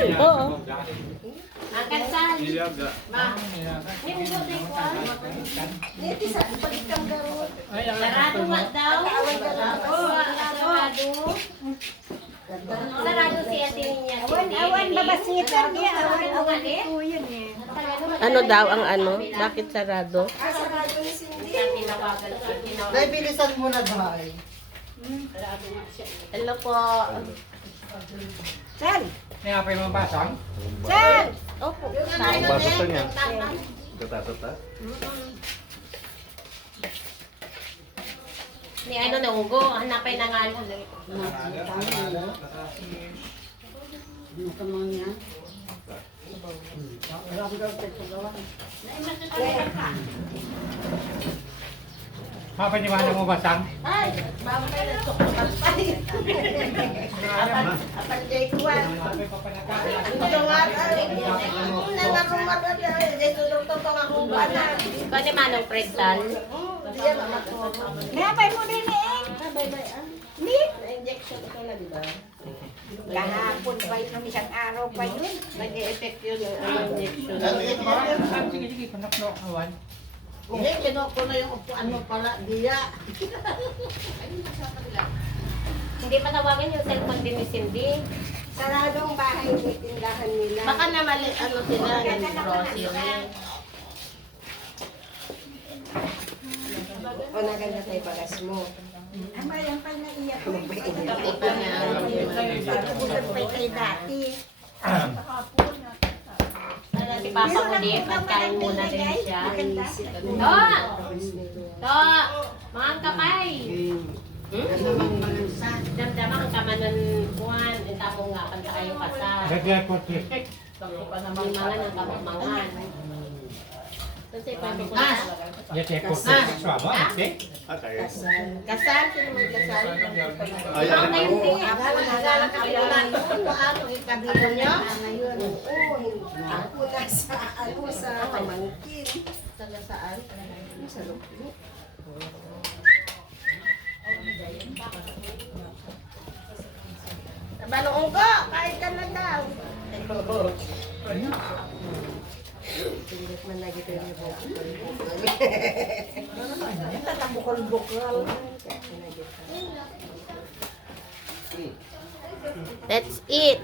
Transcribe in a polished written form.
Oo. Ang kansan. Ma. Yung buti ko. Niti sa pagkang garo. Sarado nga daw. Sarado. Sarado si ate niya. Awan babasitan niya. Awan ito yun eh. Ano daw ang ano? Bakit sarado? Sarado ni Cindy. Tinawagan siya. Dahil bilisan mo na bahay. Hello po. Saan? May apay mga basang? Saan? Opo. Ang baso to niya. Tata-tata. Ni ano na ugo, hanapay na nga. Mapaniwala mo basang? Ay, babay na ito. Kapatay. Apan jay kuwan. Apay papanaka. Tungat ay. Nanarumat na dahil. Dito ito akong banan. Kani manong prestal. Diyan amat mo. Napay mo din eh. Babay ah. Ni? Na-injection ito na, di ba? Kahapon pa yun, isang araw pa yun. Nag-e-effect yun ang injection. Sige, sige, panaklo. Awan. Hindi, kinuko na yung upuan mo pala, diya. Hindi matawagan yung cellphone din ni Cindy. Saradong bahay ni tindahan nila. Baka na mali, ano sila, grocery. O naganda tayo bagas mo. Ang bayan pa na iyak. Ipa niya. Bulan pa tayo dati. Sana si Papa mo din, pagkain muna din siya. To! To! Mga kamay! Damdama ang kamanan buwan. Ang tapong nga kanta kayo kasal. Regular po, please. Yung mga nang kamangmangan. Kasi pwede ko na. Yate po, please. Swama, ate. Kasal, sino mag-kasal? Ay, Ang ano kayo po? din. Akala ka ulan. Ano yung kabila niyo? Ngayon, oo, ako na sa ano sa pamangkin. Taga saan? Sa luklo. Balong ko, kahit ka na daw. Tindik man lagi tayo ni Bobo. Tatabukol-bukol. That's it.